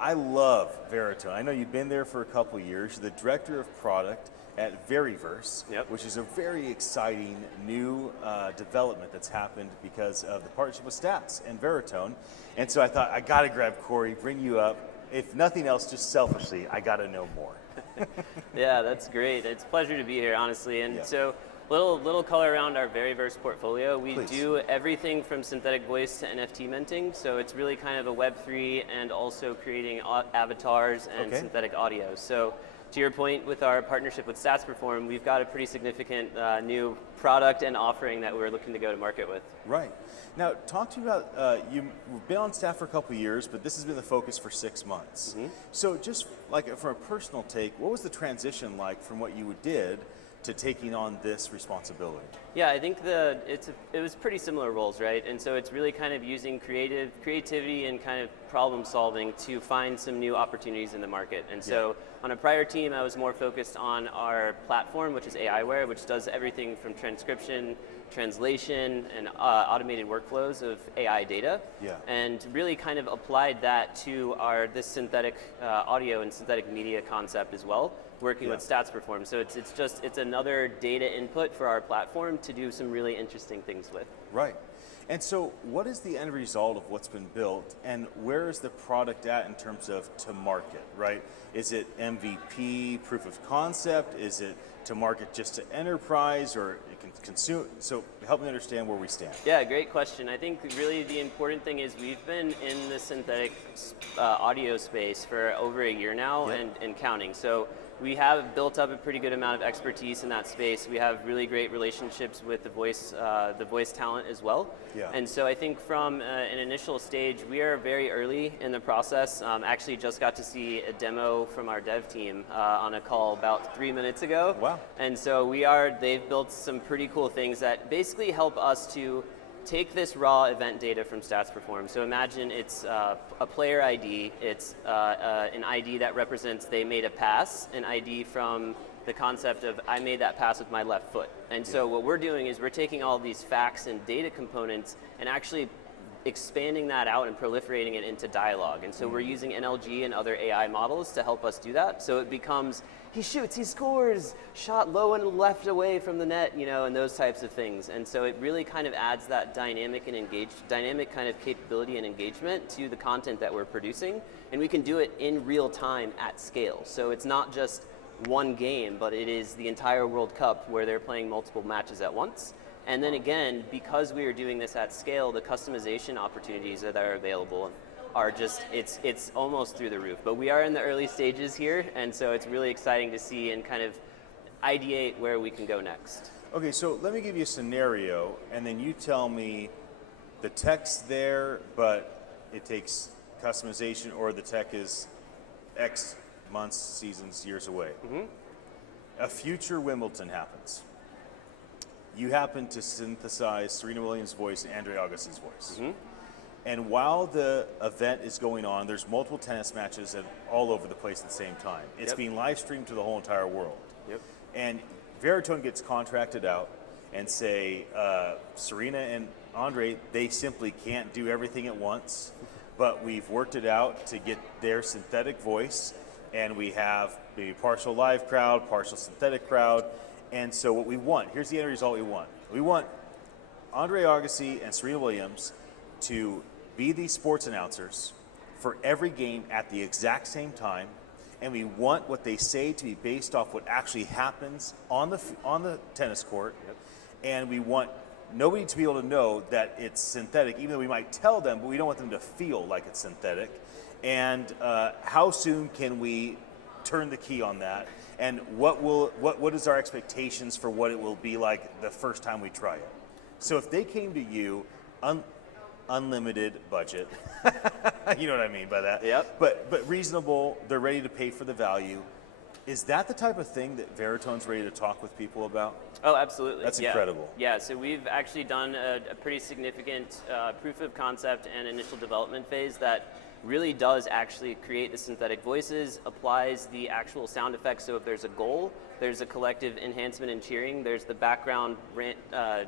I love Veritone. I know you've been there for a couple of years. You're the director of product at Veriverse, which is a very exciting new development that's happened because of the partnership with Stats and Veritone. And so I thought, I got to grab Cory, bring you up. If nothing else, just selfishly, I got to know more. Yeah, that's great. It's a pleasure to be here, honestly. And so, little color around our Veriverse portfolio. We do everything from synthetic voice to NFT minting. So it's really kind of a Web3 and also creating avatars and synthetic audio. So to your point, with our partnership with Stats Perform, we've got a pretty significant new product and offering that we're looking to go to market with. Right. Now, talk to me about, you've been on staff for a couple of years, but this has been the focus for 6 months. So just like from a personal take, what was the transition like from what you did to taking on this responsibility? Yeah, I think it was pretty similar roles, right? And so it's really kind of using creativity and kind of problem solving to find some new opportunities in the market. And so on a prior team, I was more focused on our platform, which is AIware, which does everything from transcription, translation, and automated workflows of AI data. And really kind of applied that to this synthetic audio and synthetic media concept as well, working with Stats Perform. So it's another data input for our platform to do some really interesting things with. Right. And so what is the end result of what's been built, and where is the product at in terms of to market, right? Is it MVP, proof of concept? Is it to market just to enterprise, or it can consume? So help me understand where we stand. Yeah, great question. I think really the important thing is we've been in the synthetic audio space for over a year now and counting. So we have built up a pretty good amount of expertise in that space. We have really great relationships with the voice talent as well. And so I think from an initial stage, we are very early in the process. Actually just got to see a demo from our dev team on a call about 3 minutes ago. Wow. And so they've built some pretty cool things that basically help us to take this raw event data from Stats Perform. So imagine it's a player ID, it's an ID that represents they made a pass, an ID from the concept of I made that pass with my left foot. And so what we're doing is we're taking all these facts and data components and actually expanding that out and proliferating it into dialogue. And so we're using NLG and other AI models to help us do that. So it becomes, he shoots, he scores, shot low and left away from the net, and those types of things. And so it really kind of adds that dynamic kind of capability and engagement to the content that we're producing. And we can do it in real time at scale. So it's not just one game, but it is the entire World Cup where they're playing multiple matches at once. And then again, because we are doing this at scale, the customization opportunities that are available are just, it's almost through the roof. But we are in the early stages here, and so it's really exciting to see and kind of ideate where we can go next. Okay, so let me give you a scenario, and then you tell me the tech's there, but it takes customization, or the tech is X months, seasons, years away. A future Wimbledon happens. You happen to synthesize Serena Williams' voice and Andre Agassi's voice. And while the event is going on, there's multiple tennis matches all over the place at the same time. It's being live streamed to the whole entire world. And Veritone gets contracted out and say, Serena and Andre, they simply can't do everything at once, but we've worked it out to get their synthetic voice, and we have maybe partial live crowd, partial synthetic crowd. And so what we want, here's the end result we want. We want Andre Agassi and Serena Williams to be the sports announcers for every game at the exact same time, and we want what they say to be based off what actually happens on the tennis court, and we want nobody to be able to know that it's synthetic, even though we might tell them, but we don't want them to feel like it's synthetic. And how soon can we turn the key on that? And what is our expectations for what it will be like the first time we try it? So if they came to you, unlimited budget, you know what I mean by that? But reasonable, they're ready to pay for the value. Is that the type of thing that Veritone's ready to talk with people about? Oh, absolutely. That's incredible. Yeah, so we've actually done a pretty significant proof of concept and initial development phase that really does actually create the synthetic voices, applies the actual sound effects. So if there's a goal, there's a collective enhancement and cheering, there's the background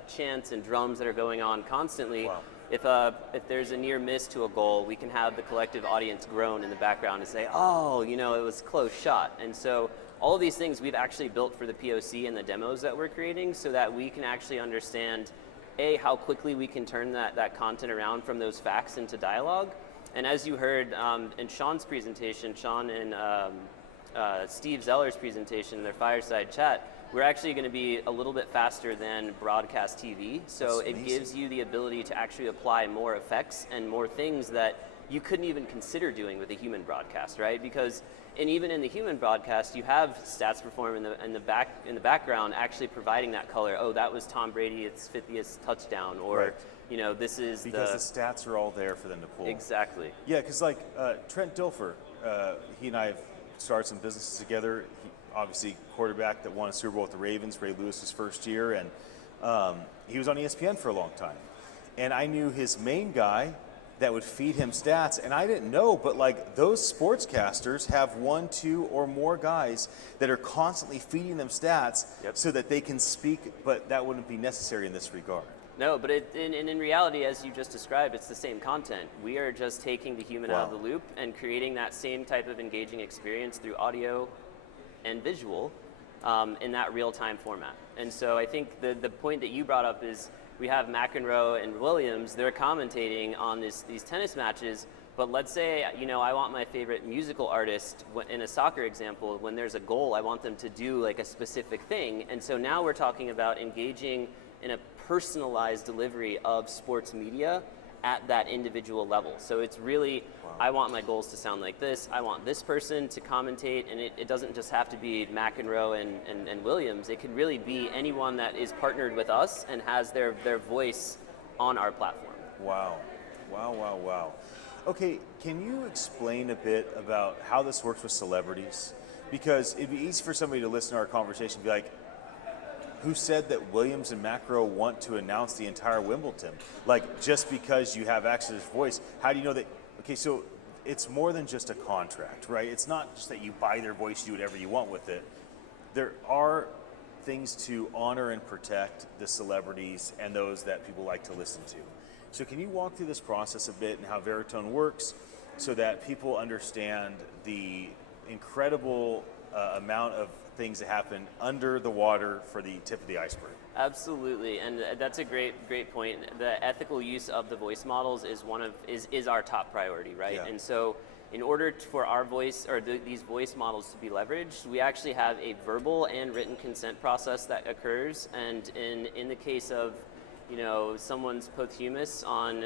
chants and drums that are going on constantly. if there's a near miss to a goal, we can have the collective audience groan in the background and say, oh, you know, it was a close shot. And so all of these things we've actually built for the POC and the demos that we're creating so that we can actually understand, A, how quickly we can turn that content around from those facts into dialogue. And as you heard in Sean's presentation, Sean and Steve Zeller's presentation in their Fireside chat, we're actually going to be a little bit faster than broadcast TV. So it gives you the ability to actually apply more effects and more things that you couldn't even consider doing with a human broadcast, right? Because even in the human broadcast, you have Stats Perform in the background actually providing that color. Oh, that was Tom Brady's 50th touchdown, or right. you know, this is because the stats are all there for them to pull. Exactly. Yeah, because like Trent Dilfer, he and I have started some businesses together. He, obviously, quarterback that won a Super Bowl with the Ravens, Ray Lewis's first year, and he was on ESPN for a long time. And I knew his main guy that would feed him stats, and I didn't know, but like those sportscasters have 1, 2, or more guys that are constantly feeding them stats so that they can speak, but that wouldn't be necessary in this regard. No, but in reality, as you just described, it's the same content. We are just taking the human out of the loop and creating that same type of engaging experience through audio and visual in that real-time format. And so I think the point that you brought up is we have McEnroe and Williams, they're commentating on these tennis matches, but let's say, you know, I want my favorite musical artist, in a soccer example, when there's a goal, I want them to do like a specific thing. And so now we're talking about engaging in a personalized delivery of sports media at that individual level. So it's really, I want my goals to sound like this, I want this person to commentate, and it doesn't just have to be McEnroe and Williams, it could really be anyone that is partnered with us and has their voice on our platform. Wow, wow, wow, wow. Okay, can you explain a bit about how this works with celebrities? Because it'd be easy for somebody to listen to our conversation and be like, who said that Williams and McEnroe want to announce the entire Wimbledon? Like, just because you have access to his voice, how do you know that? Okay, so it's more than just a contract, right? It's not just that you buy their voice, you do whatever you want with it. There are things to honor and protect the celebrities and those that people like to listen to. So can you walk through this process a bit and how Veritone works so that people understand the incredible amount of things that happen under the water for the tip of the iceberg? Absolutely, and that's a great point. The ethical use of the voice models is our top priority, right? Yeah. And so in order for our voice or these voice models to be leveraged, we actually have a verbal and written consent process that occurs. And in the case of, you know, someone's posthumous on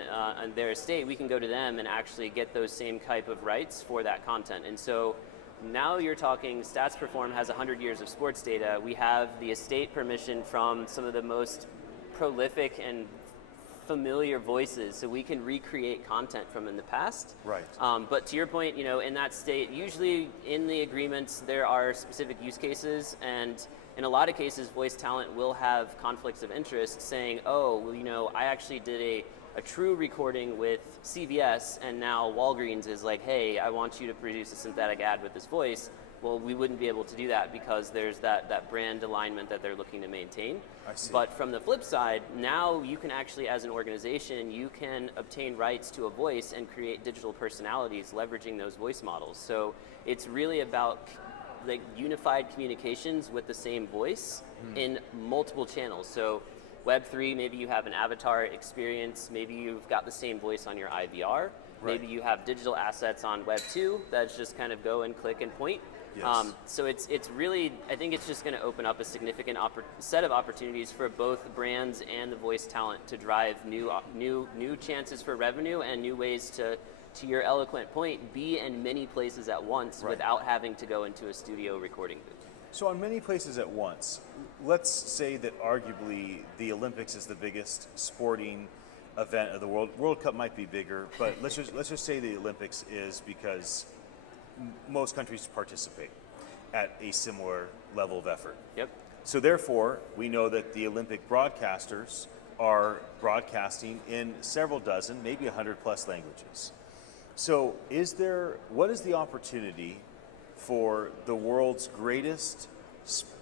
their estate, we can go to them and actually get those same type of rights for that content. And so now you're talking, Stats Perform has 100 years of sports data. We have the estate permission from some of the most prolific and familiar voices, so we can recreate content from in the past. Right. But to your point, you know, in that state, usually in the agreements there are specific use cases, and in a lot of cases, voice talent will have conflicts of interest, saying, oh, well, you know, I actually did a true recording with CVS, and now Walgreens is like, hey, I want you to produce a synthetic ad with this voice. Well, we wouldn't be able to do that because there's that brand alignment that they're looking to maintain. I see. But from the flip side, now you can actually, as an organization, you can obtain rights to a voice and create digital personalities leveraging those voice models. So it's really about like unified communications with the same voice in multiple channels. So Web3, maybe you have an avatar experience, maybe you've got the same voice on your IVR, maybe you have digital assets on Web2 that's just kind of go and click and point. Yes. So it's really, I think it's just going to open up a significant set of opportunities for both brands and the voice talent to drive new chances for revenue and new ways to your eloquent point, be in many places at once without having to go into a studio recording booth. So on many places at once, let's say that arguably the Olympics is the biggest sporting event of the world. World Cup might be bigger, but let's just say the Olympics is because most countries participate at a similar level of effort. Yep. So therefore, we know that the Olympic broadcasters are broadcasting in several dozen, maybe 100 plus languages. So what is the opportunity for the world's greatest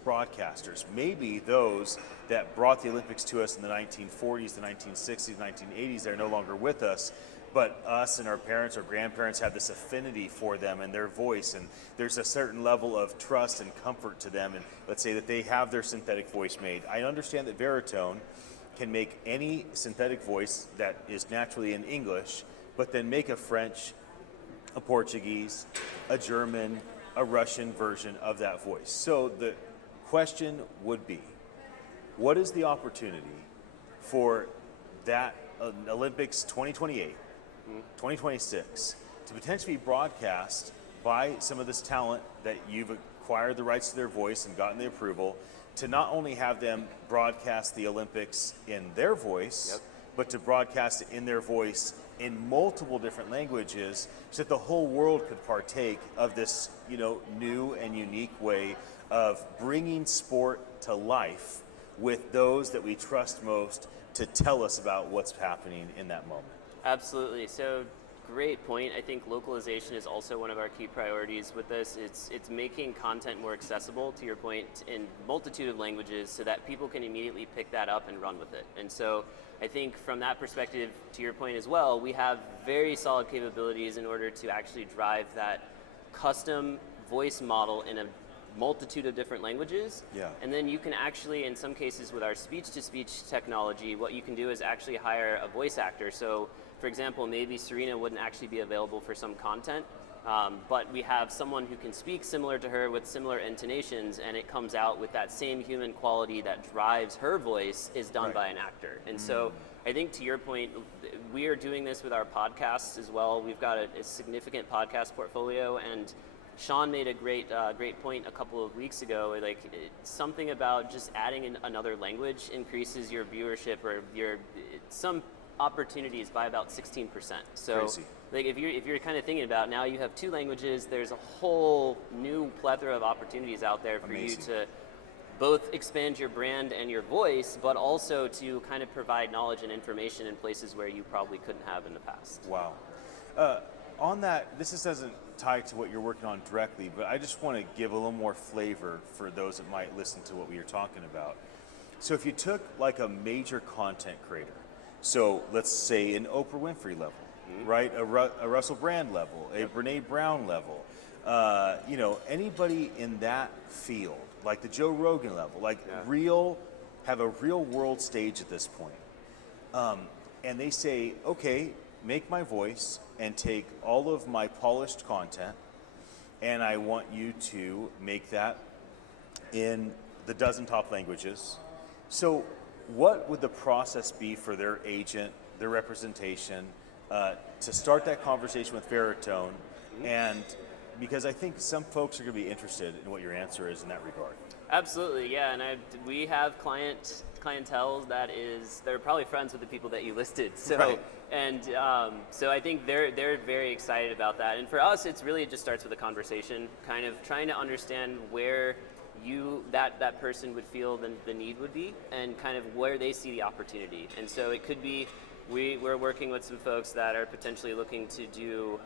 broadcasters, maybe those that brought the Olympics to us in the 1940s, the 1960s, 1980s, they're no longer with us, but us and our parents or grandparents have this affinity for them and their voice, and there's a certain level of trust and comfort to them, and let's say that they have their synthetic voice made. I understand that Veritone can make any synthetic voice that is naturally in English, but then make a French, a Portuguese, a German, a Russian version of that voice. So the question would be, what is the opportunity for that Olympics 2028, 2026, to potentially be broadcast by some of this talent that you've acquired the rights to their voice and gotten the approval, to not only have them broadcast the Olympics in their voice, but to broadcast it in their voice in multiple different languages, so that the whole world could partake of this, new and unique way of bringing sport to life with those that we trust most to tell us about what's happening in that moment. Absolutely. So great point. I think localization is also one of our key priorities with this. It's making content more accessible, to your point, in multitude of languages so that people can immediately pick that up and run with it. And so I think from that perspective, to your point as well, we have very solid capabilities in order to actually drive that custom voice model in a multitude of different languages. Yeah. And then you can actually, in some cases with our speech-to-speech technology, what you can do is actually hire a voice actor. So for example, maybe Serena wouldn't actually be available for some content, but we have someone who can speak similar to her with similar intonations, and it comes out with that same human quality that drives her voice is done by an actor. And so I think, to your point, we are doing this with our podcasts as well. We've got a significant podcast portfolio, and Sean made a great point a couple of weeks ago. Something about just adding in another language increases your viewership or some opportunities by about 16%. So Crazy. if you're kind of thinking about, now you have two languages, there's a whole new plethora of opportunities out there for Amazing. you to both expand your brand and your voice, but also to kind of provide knowledge and information in places where you probably couldn't have in the past. Wow. On that, this doesn't tie to what you're working on directly, but I just want to give a little more flavor for those that might listen to what we are talking about. So if you took like a major content creator, so let's say an Oprah Winfrey level, right? A Russell Brand level, a Brene Brown level, anybody in that field, like the Joe Rogan level, have a real world stage at this point. And they say, okay, make my voice and take all of my polished content, and I want you to make that in the dozen top languages. So what would the process be for their agent, their representation, to start that conversation with Veritone? And because I think some folks are going to be interested in what your answer is in that regard. Absolutely, yeah, and we have clientele they're probably friends with the people that you listed. So, right. And so I think they're very excited about that. And for us, it's really just starts with a conversation, kind of trying to understand where that person would feel the need would be, and kind of where they see the opportunity. And so it could be we're working with some folks that are potentially looking to do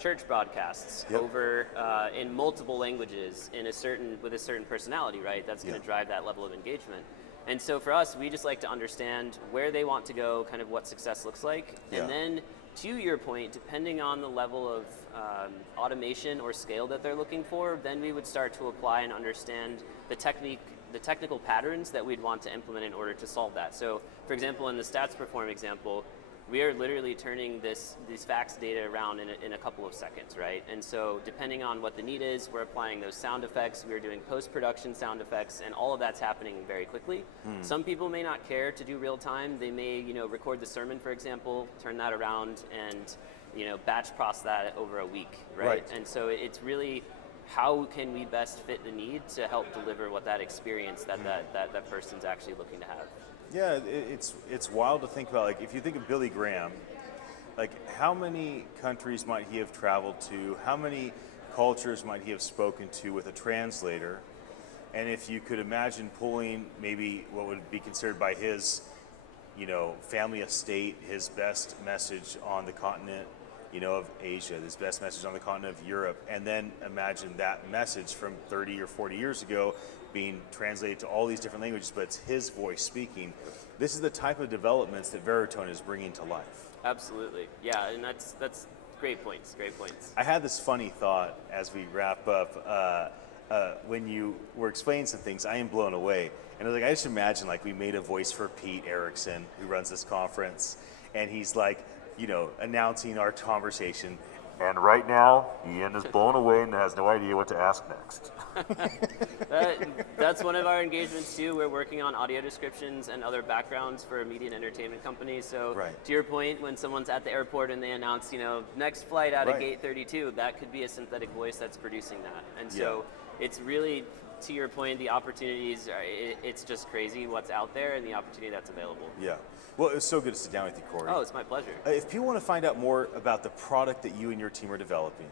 church broadcasts over in multiple languages with a certain personality, right? That's going to drive that level of engagement. And so for us, we just like to understand where they want to go, kind of what success looks like, and then, to your point, depending on the level of automation or scale that they're looking for, then we would start to apply and understand the technical patterns that we'd want to implement in order to solve that. So, for example, in the Stats Perform example, we are literally turning these fax data around in a couple of seconds, right? And so depending on what the need is, we're applying those sound effects, we're doing post-production sound effects, and all of that's happening very quickly. Some people may not care to do real time. They may, record the sermon, for example, turn that around and, batch process that over a week, right? And so it's really, how can we best fit the need to help deliver what that experience that person's actually looking to have? Yeah, it's wild to think about. Like, if you think of Billy Graham, like, how many countries might he have traveled to? How many cultures might he have spoken to with a translator? And if you could imagine pulling maybe what would be considered by his, family estate, his best message on the continent, of Asia, this best message on the continent of Europe, and then imagine that message from 30 or 40 years ago being translated to all these different languages, but it's his voice speaking. This is the type of developments that Veritone is bringing to life. Absolutely. Yeah, and that's great points. Great points. I had this funny thought as we wrap up. When you were explaining some things, I am blown away. And I was like, I just imagine like we made a voice for Pete Erickson, who runs this conference, and he's like, announcing our conversation. And right now, Ian is blown away and has no idea what to ask next. That's one of our engagements too. We're working on audio descriptions and other backgrounds for media and entertainment companies. So to your point, when someone's at the airport and they announce, next flight out of gate 32, that could be a synthetic voice that's producing that. And so it's really, to your point, the opportunities, it's just crazy what's out there and the opportunity that's available. Yeah. Well, it was so good to sit down with you, Cory. Oh, it's my pleasure. If people want to find out more about the product that you and your team are developing,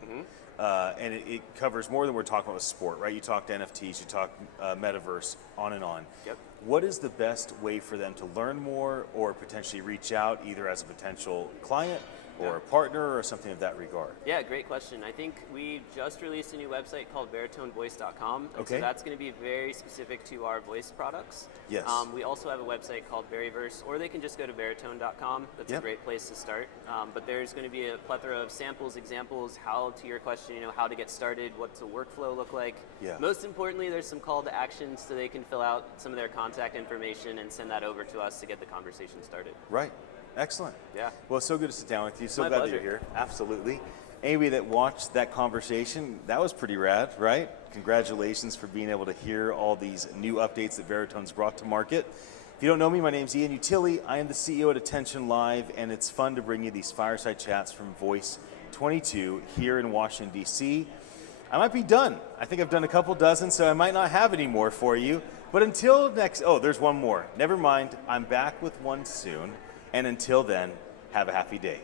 and it covers more than we're talking about with sport, right? You talked NFTs, you talked metaverse, on and on. Yep. What is the best way for them to learn more or potentially reach out either as a potential client or a partner or something of that regard? Yeah, great question. I think we just released a new website called veritonevoice.com. Okay. So that's going to be very specific to our voice products. Yes. We also have a website called Veriverse, or they can just go to veritone.com. That's a great place to start. But there's going to be a plethora of samples, examples, how, to your question, how to get started, what's a workflow look like. Yeah. Most importantly, there's some call to action so they can fill out some of their contact information and send that over to us to get the conversation started. Right. Excellent. Yeah. Well, it's so good to sit down with you. So My glad pleasure. that you're here. Absolutely. Anybody that watched that conversation, that was pretty rad, right? Congratulations for being able to hear all these new updates that Veritone's brought to market. If you don't know me, my name's Ian Utile. I am the CEO at attn.live, and it's fun to bring you these fireside chats from Voice 22 here in Washinton, D.C. I might be done. I think I've done a couple dozen, so I might not have any more for you. But until next, there's one more. Never mind. I'm back with one soon. And until then, have a happy day.